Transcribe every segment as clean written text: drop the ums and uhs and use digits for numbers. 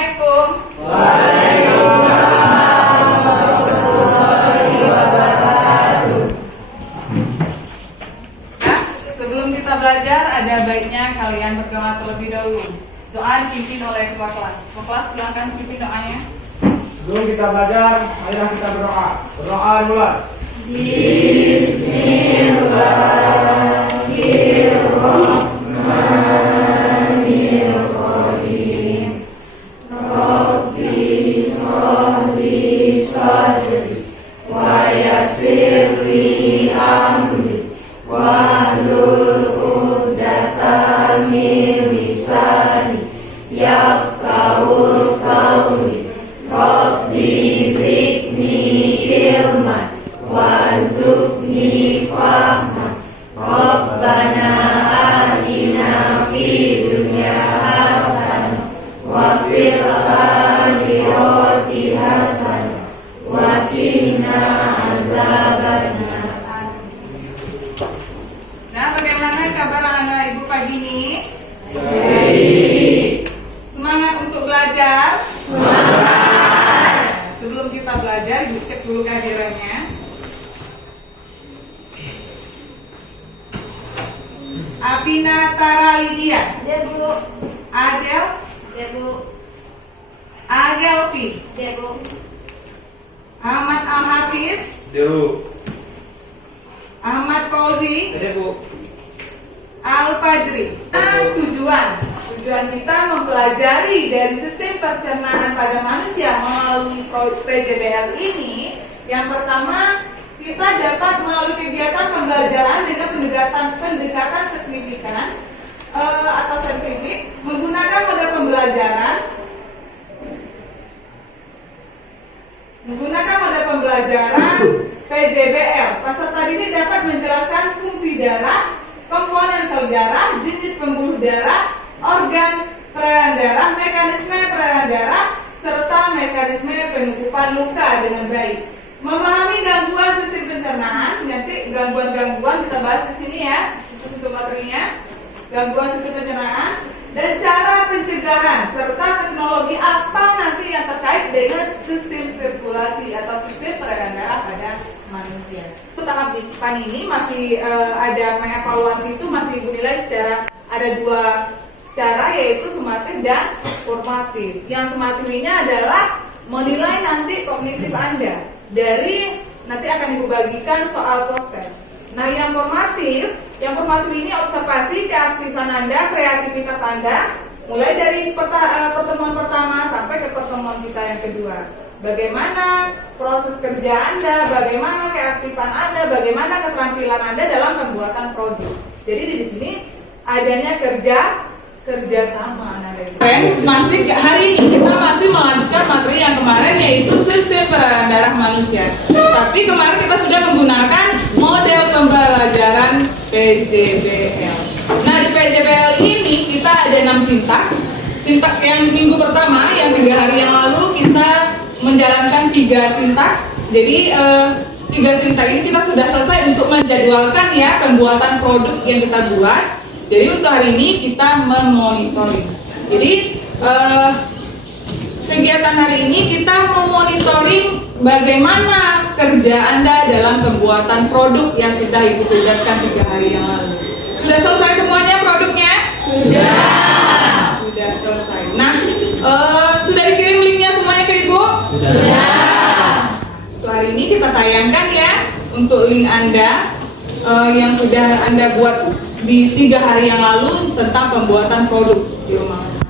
Assalamualaikum. Nah, sebelum kita belajar, ada baiknya kalian berdoa terlebih dahulu. Doa dipimpin oleh ketua kelas. Ketua kelas silakan pimpin doanya. Sebelum kita belajar, marilah kita berdoa. Berdoa mulai. Bismillahirrahmanirrahim. Rabbi shrahli sadri wa yassir li amri wahlul 'uqdatam min lisani yafqahul qawli. Rabbi zidni ilman warzuqni fahman. Rabbana atina fid dunya hasanah wa fil akhirati hasanah wa qina azabannar. Nah, bagaimana kabar anak-anak ibu pagi ini? Baik. Semangat untuk belajar? Semangat. Sebelum kita belajar, ibu cek dulu kehadirannya. Apina Tara Lydia, Dia Bu. Adel, Dia Bu. Adelvi, Dia Bu. Ahmad Al-Hafiz, Deru. Ahmad Fauzi, Ada Bu. Al-Fajri. Tujuan kita mempelajari dari sistem pencernaan pada manusia melalui PJBL ini. Yang pertama, kita dapat melalui kegiatan pembelajaran dengan pendekatan signifikan atau saintifik menggunakan model pembelajaran PJBL. Peserta didik dapat menjelaskan fungsi darah, komponen sel darah, jenis pembuluh darah, organ peredaran darah, mekanisme peredaran darah, serta mekanisme penutupan luka dengan baik. Memahami gangguan sistem pencernaan, nanti gangguan-gangguan kita bahas di sini ya, untuk materinya. Gangguan sistem pencernaan dan cara pencegahan serta teknologi apa nanti yang terkait dengan sistem sirkulasi atau sistem peredaran darah pada manusia. Untuk tahap depan ini masih ada mengevaluasi, itu masih dinilai secara ada dua cara, yaitu sumatif dan formatif. Yang sumatifnya adalah menilai nanti kognitif Anda. Dari nanti akan Ibu bagikan soal post-test. Nah, yang formatif ini observasi keaktifan Anda, kreativitas Anda, mulai dari pertemuan pertama sampai ke pertemuan kita yang kedua. Bagaimana proses kerja Anda, bagaimana keaktifan Anda, bagaimana keterampilan Anda dalam pembuatan produk. Jadi di sini adanya kerjasama anak-anak. Hari ini kita masih melanjutkan materi yang kemarin, yaitu sistem peredaran darah manusia. Tapi kemarin kita sudah menggunakan model pembelajaran PJBL. Nah, di PJBL ini kita ada 6 sintak. Sintak yang minggu pertama, yang 3 hari yang lalu kita menjalankan 3 sintak. Jadi 3 sintak ini kita sudah selesai untuk menjadwalkan ya pembuatan produk yang kita buat. Jadi untuk hari ini kita memonitoring. Jadi kegiatan hari ini kita memonitoring bagaimana kerja Anda dalam pembuatan produk yang sudah Ibu tugaskan 3 hari yang lalu. Sudah selesai semuanya produknya? Sudah selesai. Nah, sudah dikirim linknya semuanya ke Ibu? Sudah. Untuk hari ini kita tayangkan ya untuk link Anda yang sudah Anda buat di 3 hari yang lalu tentang pembuatan produk di rumah masing-masing.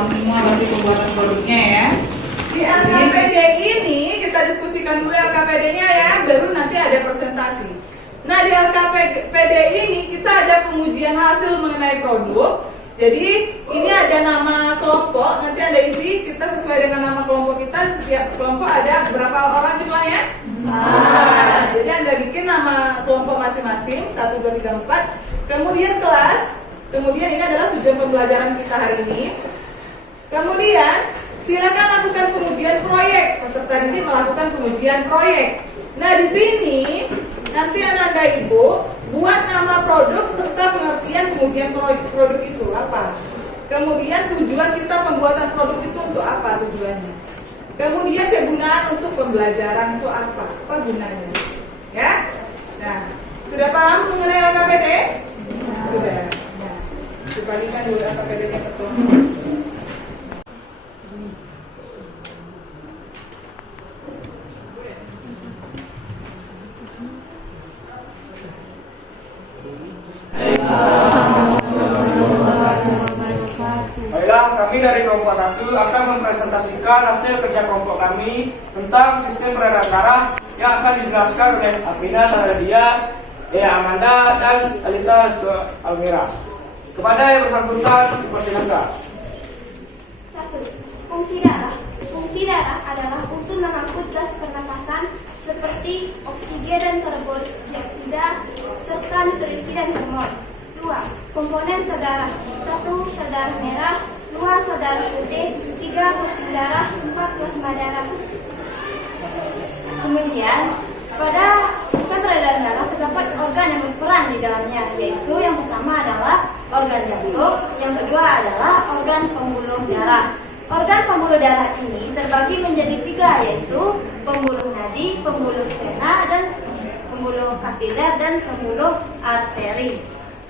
paham semua berarti pembuatan produknya ya. Di LKPD ini kita diskusikan dulu LKPD-nya ya, baru nanti ada presentasi. Nah di LKPD ini kita ada pengujian hasil mengenai produk. Jadi ini ada nama kelompok, nanti Anda isi, kita sesuai dengan nama kelompok kita, setiap kelompok ada berapa orang jumlahnya? Jadi Anda bikin nama kelompok masing-masing, 1, 2, 3, 4. Kemudian kelas, kemudian ini adalah tujuan pembelajaran kita hari ini. Kemudian silakan lakukan pengujian proyek, peserta didik melakukan pengujian proyek. Nah di sini nanti Anda Ibu buat nama produk serta pengertian pengujian produk itu apa. Kemudian tujuan kita pembuatan produk itu untuk apa tujuannya. Kemudian kegunaan untuk pembelajaran itu apa gunanya. Ya. Nah, sudah paham mengenai LKPD? Sudah. Nah, dibandingkan dulu LKPD-nya betul. Baiklah, kami dari kelompok 1 akan mempresentasikan hasil kerja kelompok kami tentang sistem peredaran darah yang akan dijelaskan oleh Afina Saradia, Dea Amanda, dan Alita Almira. Kepada yang bersangkutan, dipersilakan. 1. Fungsi darah. Fungsi darah adalah untuk mengangkut gas pernapasan seperti oksigen dan karbon dioksida serta nutrisi dan hormon. 2. Komponen sel darah. 1. Sel darah merah, 2. Sel darah putih, 3. protein darah, 4. plasma darah. Kemudian pada sistem peredaran darah terdapat organ yang berperan di dalamnya, yaitu yang pertama adalah organ jantung, yang kedua adalah organ pembuluh darah. Organ pembuluh darah ini terbagi menjadi 3, yaitu pembuluh nadi, pembuluh vena, dan pembuluh kapiler dan pembuluh arteri.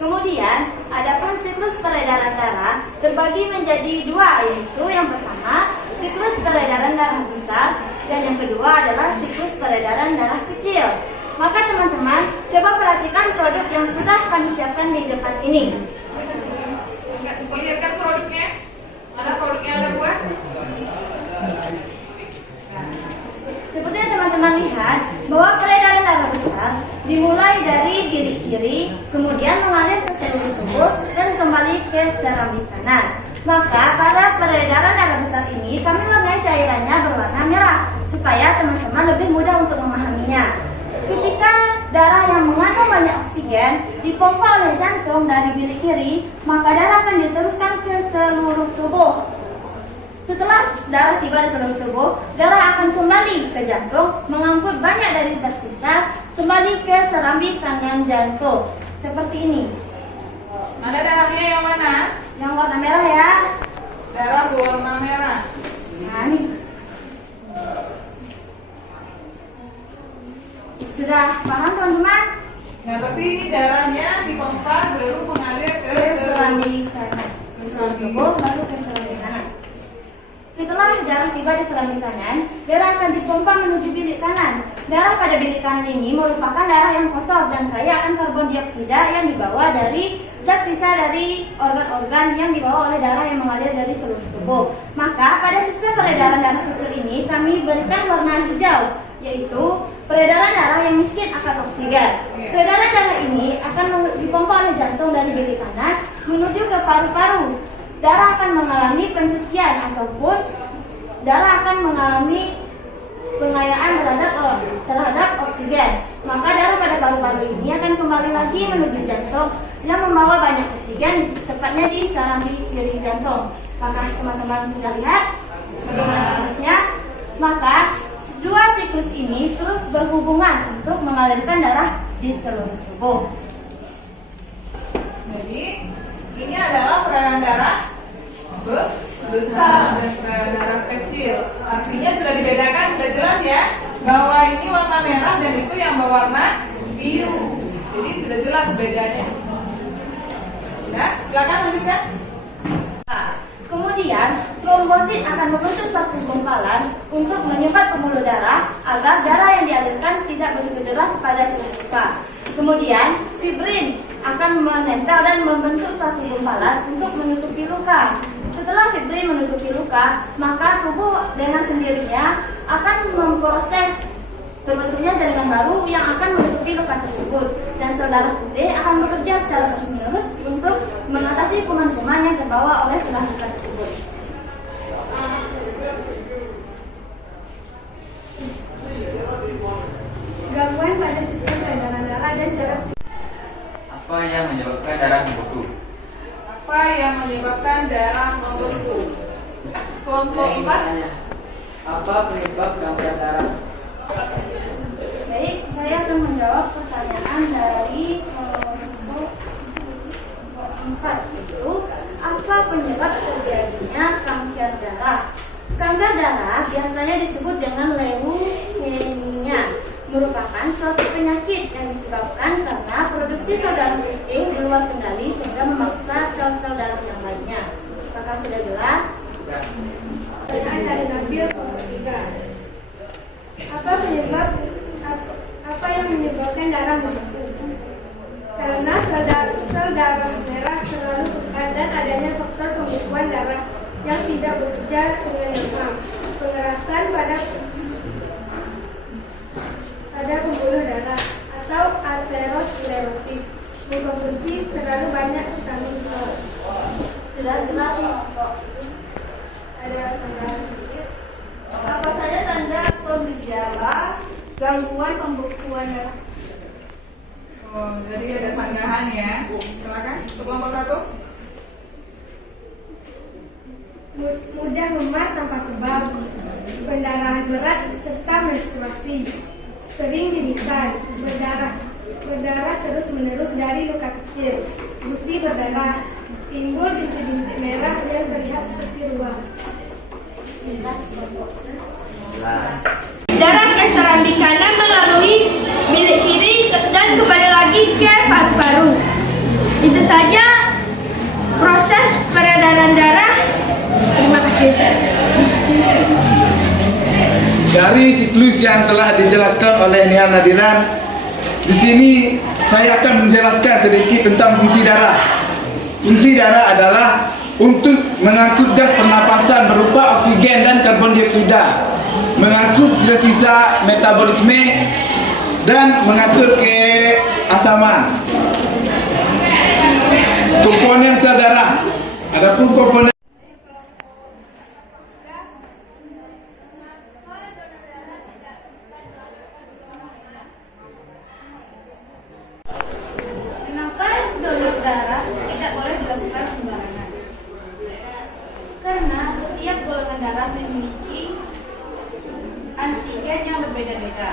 Kemudian, adapun siklus peredaran darah terbagi menjadi 2, yaitu yang pertama siklus peredaran darah besar dan yang kedua adalah siklus peredaran darah kecil. Maka teman-teman, coba perhatikan produk yang sudah kami siapkan di depan ini. Lihatkan produknya. Ada produknya ada buat. Seperti yang teman-teman lihat, bahwa peredaran darah besar dimulai dari bilik kiri, kemudian mengalir ke seluruh tubuh dan kembali ke serambi kanan. Maka pada peredaran darah besar ini kami warnai cairannya berwarna merah supaya teman-teman lebih mudah untuk memahaminya. Ketika darah yang mengandung banyak oksigen dipompa oleh jantung dari bilik kiri, maka darah akan diteruskan ke seluruh tubuh. Setelah darah tiba di seluruh tubuh, darah akan kembali ke jantung, mengangkut banyak dari zat sisa, kembali ke serambi kanan jantung. Seperti ini. Ada darahnya yang mana? Yang warna merah ya. Darah berwarna merah. Nah, ini. Sudah paham teman-teman? Nah, berarti ini darahnya dipompa baru mengalir ke Serambi kanan. Ke seluruh tubuh, lalu ke serambi kanan. Setelah darah tiba di serambi kanan, darah akan dipompa menuju bilik kanan. Darah pada bilik kanan ini merupakan darah yang kotor dan kaya akan karbon dioksida yang dibawa dari zat sisa dari organ-organ yang dibawa oleh darah yang mengalir dari seluruh tubuh. Maka pada sistem peredaran darah kecil ini kami berikan warna hijau, yaitu peredaran darah yang miskin akan oksigen. Peredaran darah ini akan dipompa oleh jantung dari bilik kanan menuju ke paru-paru. Darah akan mengalami pencucian ataupun darah akan mengalami pengayaan terhadap oksigen. Maka darah pada paru-paru ini akan kembali lagi menuju jantung yang membawa banyak oksigen, tepatnya di serambi kiri jantung. Apakah teman-teman sudah lihat bagaimana prosesnya? Maka dua siklus ini terus berhubungan untuk mengalirkan darah di seluruh tubuh. Jadi ini adalah peredaran darah besar dan peredaran darah kecil. Artinya sudah dibedakan, sudah jelas ya, bahwa ini warna merah dan itu yang berwarna biru. Jadi sudah jelas bedanya. Nah, silakan lanjutkan. Kemudian trombosit akan membentuk suatu gumpalan untuk menyumbat pembuluh darah agar darah yang dialirkan tidak begitu deras pada celah luka. Kemudian fibrin akan menempel dan membentuk suatu gumpalan untuk menutupi luka. Setelah fibrin menutupi luka, maka tubuh dengan sendirinya akan memproses terbentuknya jaringan baru yang akan menutupi luka tersebut, dan sel darah putih akan bekerja secara terus-menerus untuk mengatasi kuman-kuman yang terbawa oleh celah luka tersebut. Gangguan pada sistem peredaran darah dan cara. Apa yang menyebabkan darah membeku? Apa yang menyebabkan darah membeku? Kelompok 4. Apa penyebab gangguan darah? Baik, saya akan menjawab pertanyaan dari kelompok 4 itu, apa penyebab terjadinya kanker darah? Kanker darah biasanya disebut dengan leukemia, merupakan suatu penyakit yang disebabkan karena produksi sel darah putih di luar kendali sehingga memaksa sel-sel darah yang lainnya. Apakah sudah jelas? Pertanyaan dari Nabil kelompok 3. Apa yang menyebabkan darah membeku? Karena sel darah merah terlalu pekat dan adanya faktor pembekuan darah yang tidak bekerja dengan normal, pengerasan pada pembuluh darah atau arteriosklerosis, mengkonsumsi terlalu banyak vitamin K. Sudah jelas kok. Ada tambahan sedikit. Apa saja tanda atau gejala gangguan pembekuan darah? Oh, jadi ada sanggahan ya. Silakan untuk kelompok 1. Mudah memar tanpa sebab, pendarahan berat serta menstruasi, sering dimisai, berdarah terus-menerus dari luka kecil, gusi berdarah, timbul bintik-bintik merah yang terlihat seperti ruang. Darah ke serambi kanan melalui bilik kiri dan kembali lagi ke paru-paru. Itu saja proses peredaran darah. Terima kasih. Dari siklus yang telah dijelaskan oleh Nia Nadilan, di sini saya akan menjelaskan sedikit tentang fungsi darah. Fungsi darah adalah untuk mengangkut gas pernapasan berupa oksigen dan karbon dioksida, mengangkut sisa-sisa metabolisme, dan mengatur keasaman. Komponen sel darah. Adapun komponen Kenapa donor darah tidak boleh dilakukan sembarangan? Karena setiap golongan darah memiliki antigen yang berbeda-beda.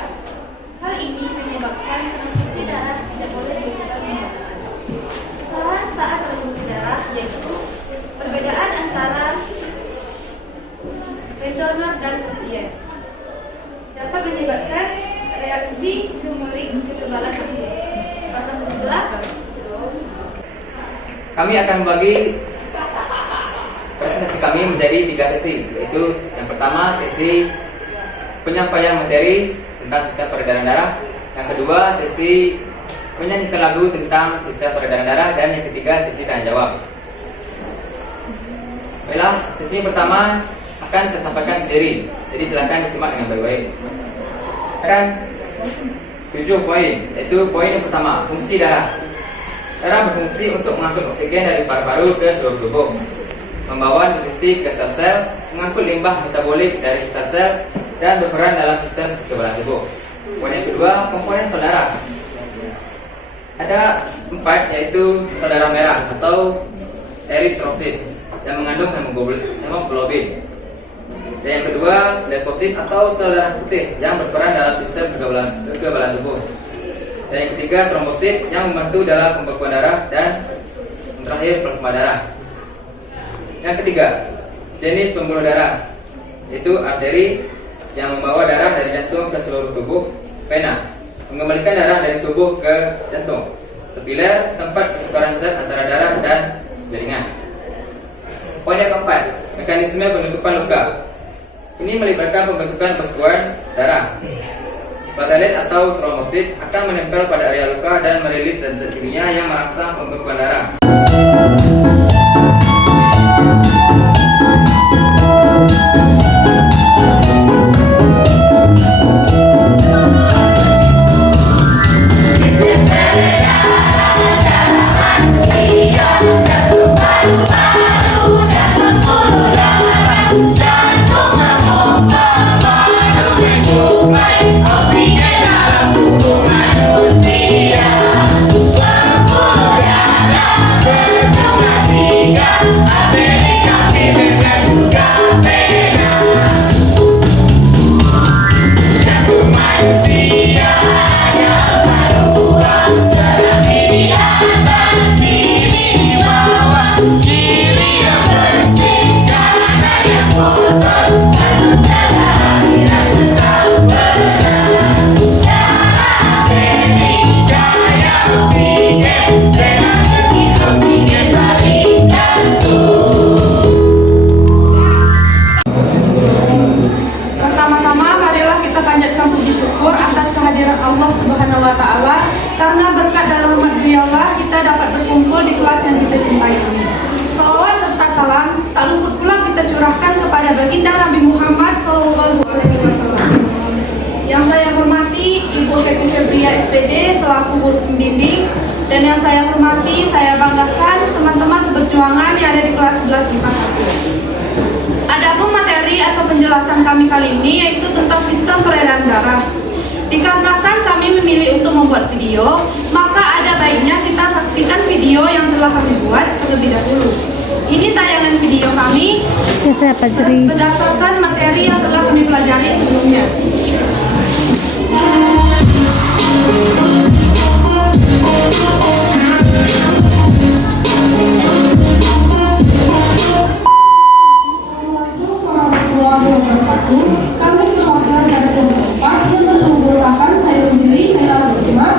Hal ini menyebabkan transfusi darah tidak boleh dilakukan sembarangan. Kesalahan saat transfusi darah yaitu perbedaan antara donor dan pasien dapat menyebabkan reaksi hemolik kekebalan tubuh. Apakah sudah jelas? Kami akan membagi presentasi kami menjadi 3 sesi, yaitu yang pertama sesi penyampaian materi tentang sistem peredaran darah, yang kedua sesi menyanyikan lagu tentang sistem peredaran darah, dan yang ketiga sesi tanya jawab. Baiklah, sesi pertama akan saya sampaikan sendiri, jadi silakan disimak dengan baik-baik. Akan 7 poin, yaitu poin yang pertama, fungsi darah. Darah berfungsi untuk mengangkut oksigen dari paru-paru ke seluruh tubuh, membawa nutrisi ke sel-sel, mengangkut limbah metabolik dari sel-sel, dan berperan dalam sistem kekebalan tubuh. Poin yang kedua, komponen sel darah. Ada 4, yaitu sel darah merah atau eritrosit yang mengandung hemoglobin. Dan yang kedua, leukosit atau sel darah putih yang berperan dalam sistem kekebalan tubuh. Dan yang ketiga, trombosit yang membantu dalam pembekuan darah, dan yang terakhir plasma darah. Yang ketiga, jenis pembuluh darah, yaitu arteri yang membawa darah dari jantung ke seluruh tubuh, vena mengembalikan darah dari tubuh ke jantung, kapiler tempat pertukaran zat antara darah dan jaringan. Poin yang keempat, mekanisme penutupan luka. Ini melibatkan pembentukan bekuan darah. Platelet atau trombosit akan menempel pada area luka dan merilis zat-zat kimia yang merangsang pembekuan darah. Happy Febria SPD selaku guru pembimbing, dan yang saya hormati, saya banggakan teman-teman seperjuangan yang ada di kelas 11 IPA 1. Adapun materi atau penjelasan kami kali ini yaitu tentang sistem peredaran darah. Dikarenakan kami memilih untuk membuat video, maka ada baiknya kita saksikan video yang telah kami buat terlebih dahulu. Ini tayangan video kami berdasarkan materi yang telah kami pelajari sebelumnya. Kami perwakilan dari kelompok 4 yang beranggotakan saya sendiri, Nela Rujma,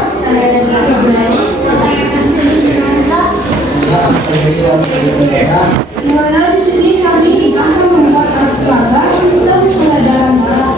di mana di sini kami akan membuat alat sistem peredaran darah.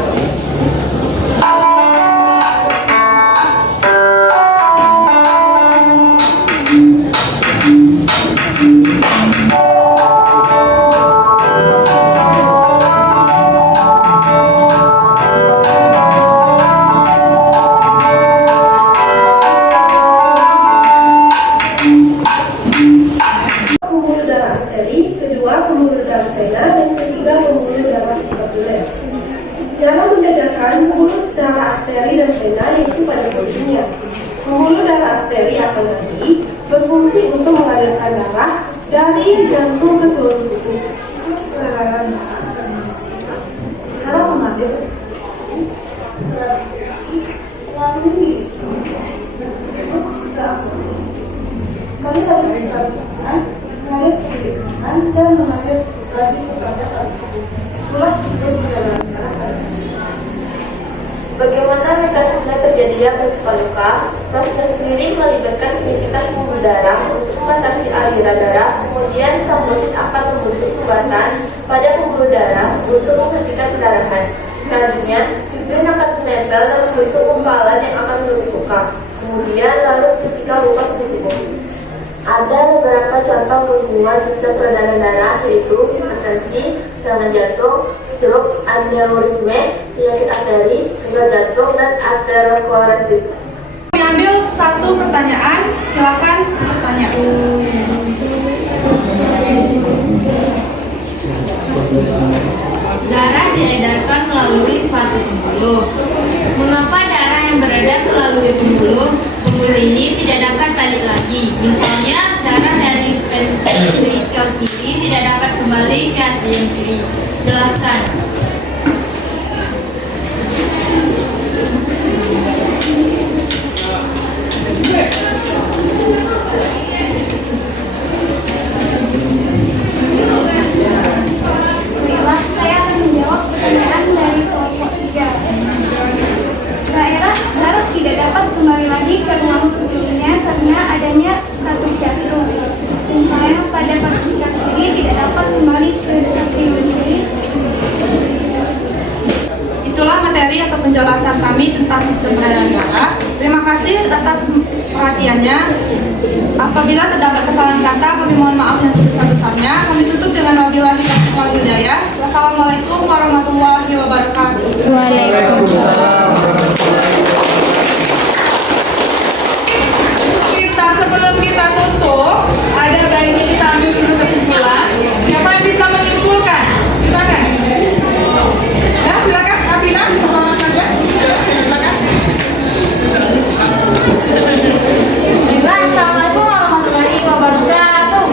Pembuluh darah arteri, kedua pembuluh darah vena, dan ketiga pembuluh darah kapiler. Cara membedakan pembuluh darah arteri dan vena yaitu pada fungsinya. Pembuluh darah arteri atau nadi berfungsi untuk mengalirkan darah dari jantung ke seluruh tubuh. Peredaran darah pada manusia darah mengalir selalu tinggi, terus tidak kali lagi setelah mengalir ke kiri kanan dan mengalir lagi kepada tubuh. Itulah siklus peredaran darah pada manusia. Bagaimana mekanisme terjadinya luka-luka? Proses sendiri melibatkan penyuntikan pembuluh darah untuk membatasi aliran darah, kemudian trombosit akan membentuk sumbatan pada pembuluh darah untuk menghentikan pendarahan. Selanjutnya, fibrin akan menempel dan membentuk gumpalan yang akan menutup luka. Kemudian lalu ketika luka sudah sembuh. Ada beberapa contoh gangguan sistem peredaran darah yaitu hipertensi, serangan jantung, stroke, aneurisme, penyakit arteri, gagal jantung, dan aterosklerosis. Kami ambil satu pertanyaan, silakan bertanya. Darah diedarkan melalui suatu pembuluh. Mengapa darah yang beredar melalui pembuluh ini tidak dapat balik lagi? Misalnya, darah dari kiri ke kiri tidak dapat kembali ke arteri yang kiri. Jelaskan. Baiklah, saya akan menjawab pertanyaan dari kelompok 3. Darah tidak dapat kembali lagi ke ruang sebelumnya karena adanya katup jantung. Dan saya pada partikel kiri tidak dapat kembali ke jantung kiri. Itulah materi atau penjelasan kami tentang sistem peredaran darah. Terima kasih atas perhatiannya. Apabila terdapat kesalahan kata, kami mohon maaf yang sebesar-besarnya. Kami tutup dengan wabillahi taufiq wal hidayah. Wassalamualaikum warahmatullahi wabarakatuh. Sebelum kita tutup, ada baiknya kita ambil dulu kesimpulan. Siapa yang bisa menyimpulkan? Silakan. Ya, silakan. Abina, selamat saja. Silakan. Assalamualaikum warahmatullahi wabarakatuh.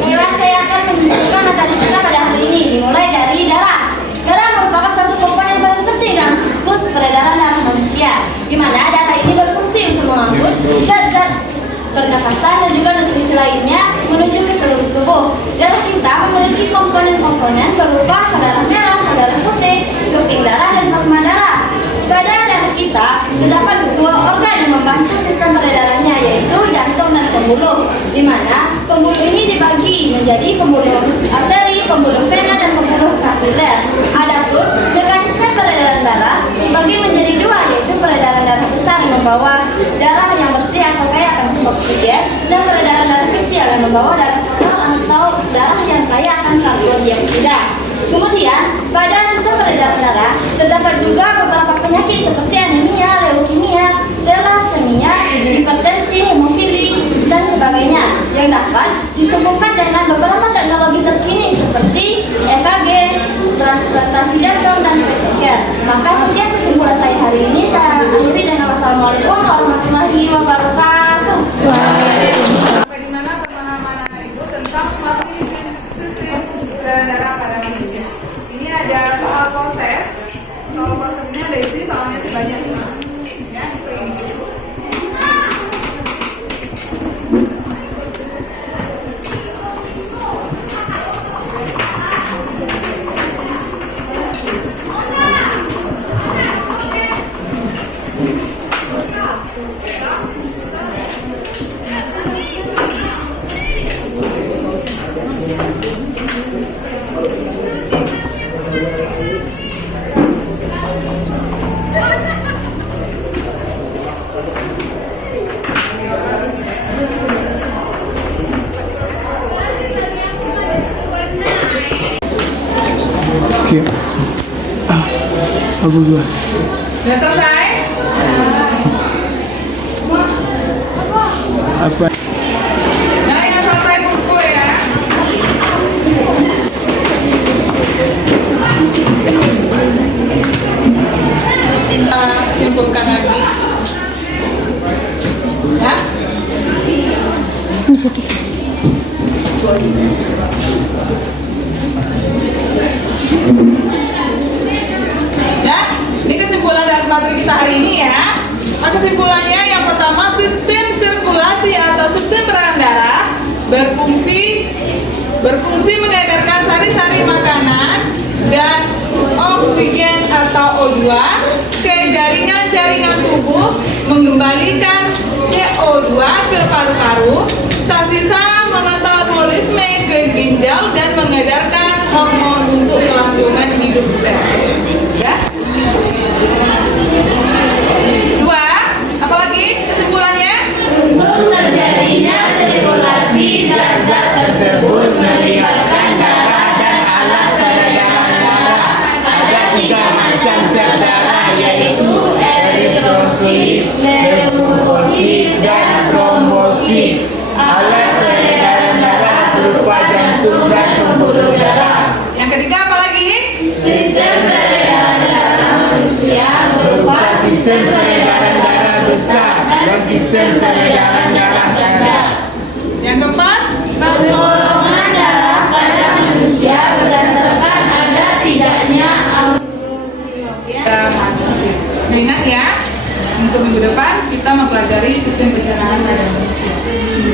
Baiklah, saya akan menunjukkan materi kita pada hari ini, dimulai dari darah. Darah merupakan satu komponen paling penting dalam siklus peredaran darah manusia, di mana darah ini berfungsi untuk mengangkut zat-zat pernapasan dan juga nutrisi lainnya menuju ke seluruh tubuh. Darah kita memiliki komponen-komponen berupa sel darah merah, sel darah putih, keping darah, dan plasma darah. Pada darah kita terdapat dua organ yang membantu sistem peredarannya, yaitu jantung dan pembuluh, di mana pembuluh ini dibagi menjadi pembuluh arteri, pembuluh vena, dan pembuluh kapiler. Adapun mekanisme peredaran darah dibagi menjadi dua, yaitu peredaran darah besar yang membawa darah yang bersih atau kaya akan oksigen, dan peredaran darah kecil yang membawa darah kotor atau darah yang kaya akan karbon dioksida. Kemudian, pada sistem peredaran darah terdapat juga beberapa penyakit seperti anemia, leukemia, thalassemia, hipertensi, hemofili, dan sebagainya yang dapat disembuhkan dengan beberapa teknologi terkini seperti EKG, transplantasi jantung, dan PET scan. Maka sekian kesimpulan saya hari ini. Saya akhiri dengan wassalamualaikum warahmatullahi wabarakatuh. Sampai di mana pemahaman anak ibu tentang materi sistem peredaran darah pada manusia. Ini ada soal proses. Soal prosesnya ada isi soalnya sebanyak 5. Ya, itu ini. Oke. Aku dua. Udah selesai? Apa? Nah, yang selesai kumpul ya. Kita simpulkan lagi. Ya. Ya, ini kesimpulan dari materi kita hari ini ya. Nah, kesimpulannya yang pertama, sistem sirkulasi atau sistem peredaran darah berfungsi mengedarkan sari-sari makanan dan oksigen atau O2 ke jaringan-jaringan tubuh, mengembalikan CO2 ke paru-paru, sisa memetabolisme ke ginjal dan mengedarkan hormon untuk kelangsungan hidup sel. Ya. 2, apalagi kesimpulannya? Untuk terjadinya sirkulasi zat-zat tersebut melibatkan darah dan alat peredaran darah. Ada 3 macam sel darah, yaitu eritrosit, leukosit, dan trombosit. Alat peredaran darah berupa jantung dan pembuluh darah. Yang ketiga apalagi? Sistem peredaran darah manusia berupa sistem peredaran darah besar dan sistem peredaran darah ganda. Yang keempat? Pergolongan darah pada manusia berdasarkan ada tidaknya Nah, ingat ya, untuk minggu depan kita mempelajari sistem pencernaan pada manusia.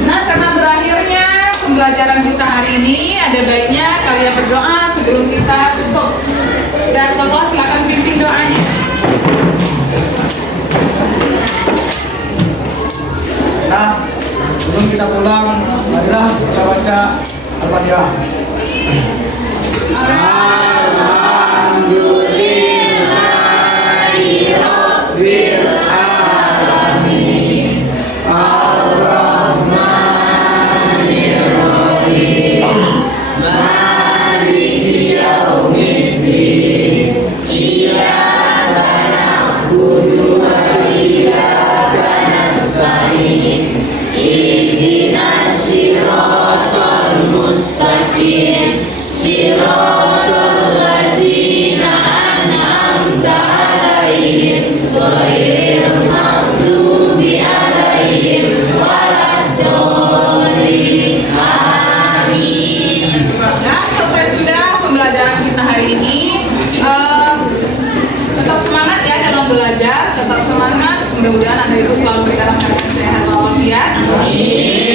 Nah, karena berakhirnya pembelajaran kita hari ini, ada baiknya kalian berdoa sebelum kita tutup. Dan setelah silakan pimpin doanya. Nah, sebelum kita pulang, marilah kita baca Al-Fatihah. Alhamdulillahirabbil alamin. Ar-Rahmanir Rahim. Maliki yaumiddin. Iyyaka na'budu wa iyyaka nasta'in. Ihdinas siratal mustaqim. Siratal ladzina an'amta 'alaihim ghairil maghdubi 'alaihim waladdallin. Amin. Nah, selesai sudah pembelajaran kita hari ini. Tetap semangat ya dalam belajar, tetap semangat. Mudah-mudahan Anda itu selalu dalam keadaan sehat walafiat. Amin.